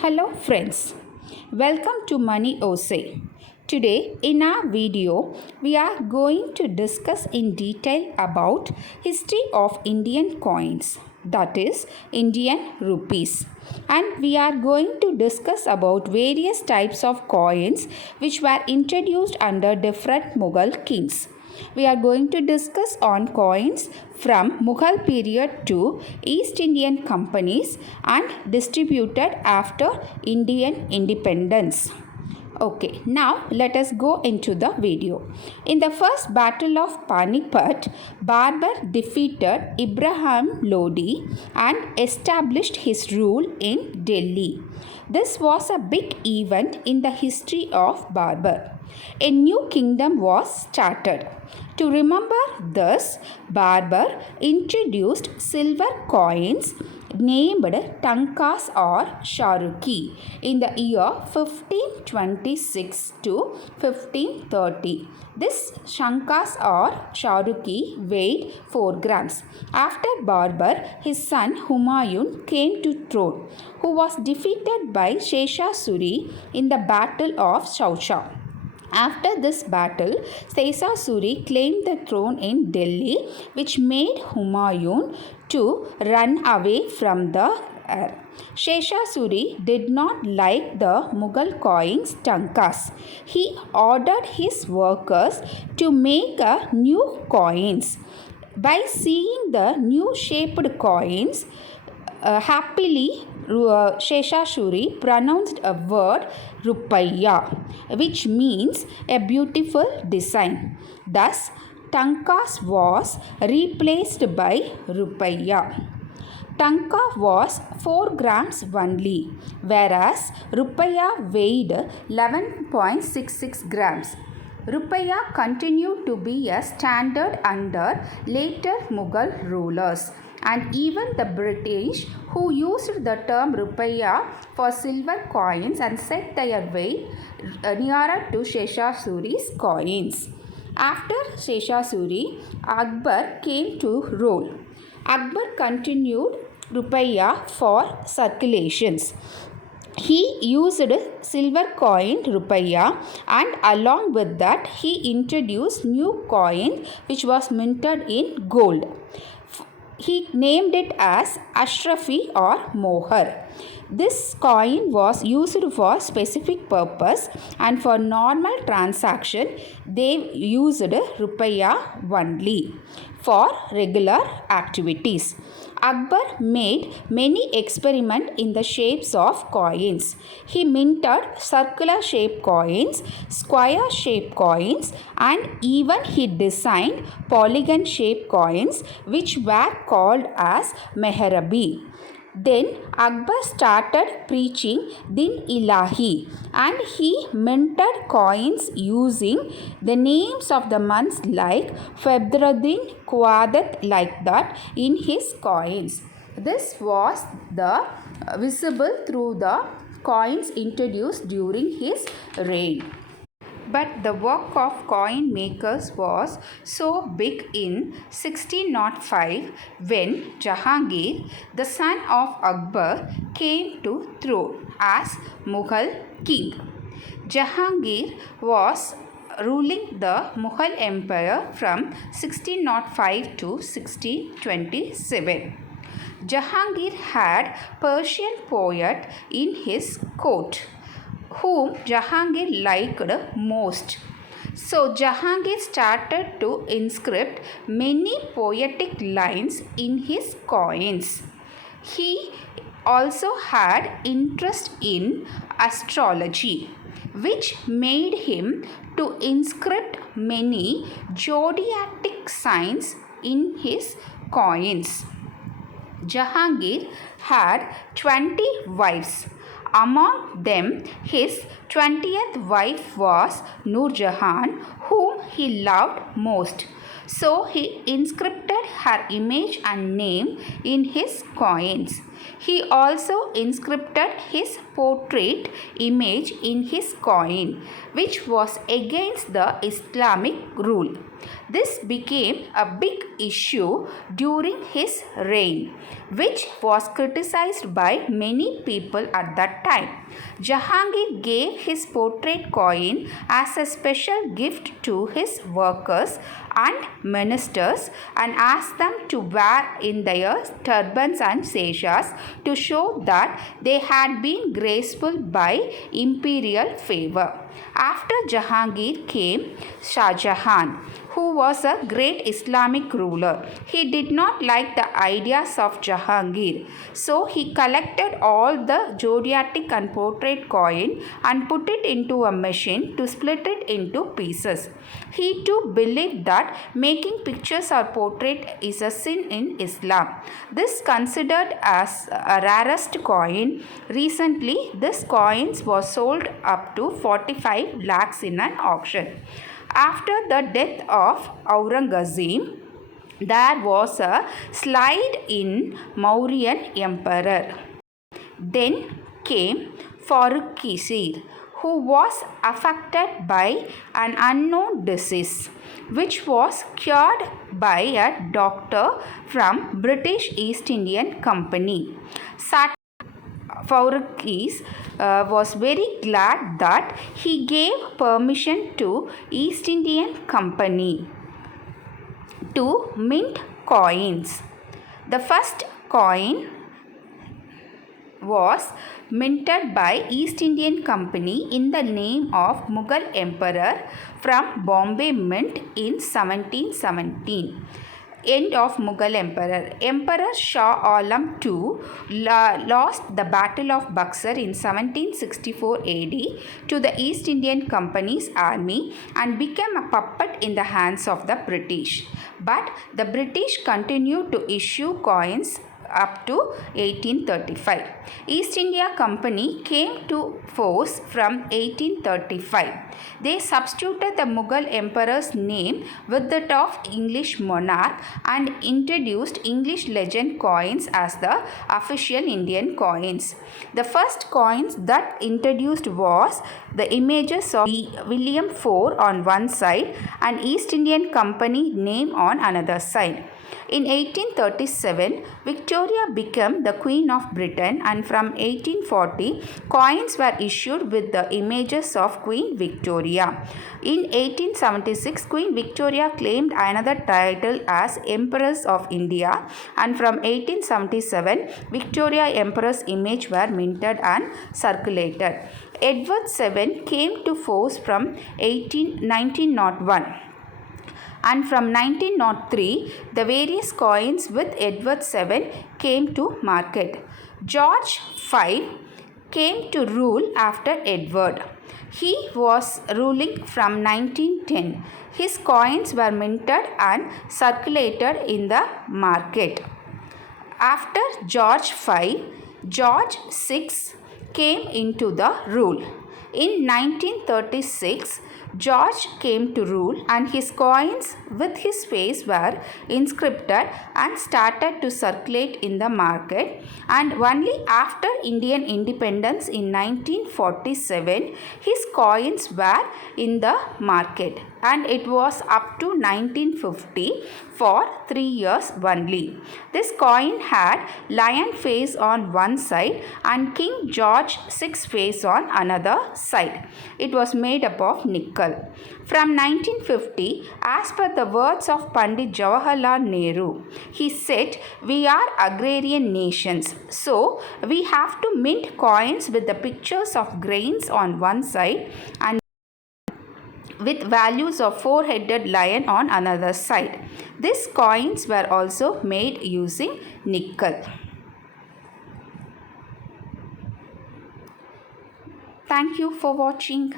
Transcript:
Hello friends, welcome to Money Osai. Today in our video we are going to discuss in detail about history of Indian coins, that is Indian rupees, and we are going to discuss about various types of coins which were introduced under different Mughal kings. We are going to discuss on coins from Mughal period to East Indian companies and distributed after Indian independence. Okay, now let us go into the video. In the first battle of Panipat, Babur defeated Ibrahim Lodi and established his rule in Delhi. This was a big event in the history of Babur. A new kingdom was started. To remember this, Babur introduced silver coins named Tankas or Sharuki in the year 1526 to 1530. This Shankas or Sharuki weighed 4 grams. After Babur, his son Humayun came to throne, who was defeated by Sheshasuri in the Battle of Shausha. After this battle, Sheshasuri claimed the throne in Delhi, which made Humayun to run away from the air. Sheshasuri did not like the Mughal coins Tankas. He ordered his workers to make a new coins. By seeing the new shaped coins, happily Sheshasuri pronounced a word Rupaya, which means a beautiful design. Thus, Tankas was replaced by Rupaya. Tanka was 4 grams only, whereas Rupaya weighed 11.66 grams. Rupaya continued to be a standard under later Mughal rulers, and even the British, who used the term Rupaya for silver coins and set their weight nearer to Sheshasuri's coins. After Sheshasuri, Akbar came to rule. Akbar continued Rupaya for circulations. He used silver coin Rupaya, and along with that he introduced new coin which was minted in gold. He named it as Ashrafi or Mohar. This coin was used for specific purpose, and for normal transaction they used Rupaya only for regular activities. Akbar made many experiments in the shapes of coins. He minted circular shaped coins, square shaped coins, and even he designed polygon shaped coins which were called as mehrabi. Then Akbar started preaching Din Ilahi, and he minted coins using the names of the months like February, Quadat, like that in his coins. This was the visible through the coins introduced during his reign. But the work of coin makers was so big in 1605 when Jahangir, the son of Akbar, came to throne as Mughal king. Jahangir was ruling the Mughal Empire from 1605 to 1627. Jahangir had Persian poet in his court, whom Jahangir liked most. So Jahangir started to inscribe many poetic lines in his coins. He also had interest in astrology, which made him to inscribe many zodiac signs in his coins. Jahangir had 20 wives. Among them, his 20th wife was Noor Jahan, whom he loved most. So he inscribed printed her image and name in his coins. He also inscribed his portrait image in his coin, which was against the Islamic rule. This became a big issue during his reign, which was criticized by many people at that time. Jahangir gave his portrait coin as a special gift to his workers and ministers and asked them to wear in their turbans and seshas to show that they had been graceful by imperial favor. After Jahangir came Shah Jahan, who was a great Islamic ruler. He did not like the ideas of Jahangir, so he collected all the zodiatic and portrait coin and put it into a machine to split it into pieces. He too believed that making pictures or portrait is a sin in Islam. This considered as a rarest coin. Recently, this coins was sold up to 45 lakhs in an auction. After the death of Aurangzeb, there was a slide in Mauryan emperor. Then came Farrukhisar, who was affected by an unknown disease, which was cured by a doctor from British East Indian Company. Farrukhisar was very glad that he gave permission to East Indian Company to mint coins. The first coin was minted by East Indian Company in the name of Mughal Emperor from Bombay Mint in 1717. End of Mughal Emperor. Emperor Shah Alam II lost the Battle of Buxar in 1764 AD to the East Indian Company's army and became a puppet in the hands of the British. But the British continued to issue coins up to 1835. East India Company came to force from 1835. They substituted the Mughal emperor's name with that of English monarch and introduced English legend coins as the official Indian coins. The first coins that introduced was the images of William IV on one side and East Indian Company name on another side. In 1837, Victoria became the Queen of Britain, and from 1840, coins were issued with the images of Queen Victoria. In 1876, Queen Victoria claimed another title as Empress of India, and from 1877, Victoria Empress image were minted and circulated. Edward VII came to force from 1901. And from 1903, the various coins with Edward VII came to market. George V came to rule after Edward. He was ruling from 1910. His coins were minted and circulated in the market. After George V, George VI came into the rule. In 1936, George came to rule and his coins with his face were inscribed and started to circulate in the market, and only after Indian independence in 1947 his coins were in the market, and it was up to 1950 for 3 years only. This coin had lion face on one side and King George VI face on another side. It was made up of nickel. From 1950, as per the words of Pandit Jawaharlal Nehru, he said, "We are agrarian nations, so we have to mint coins with the pictures of grains on one side and with values of four-headed lion on another side." These coins were also made using nickel. Thank you for watching.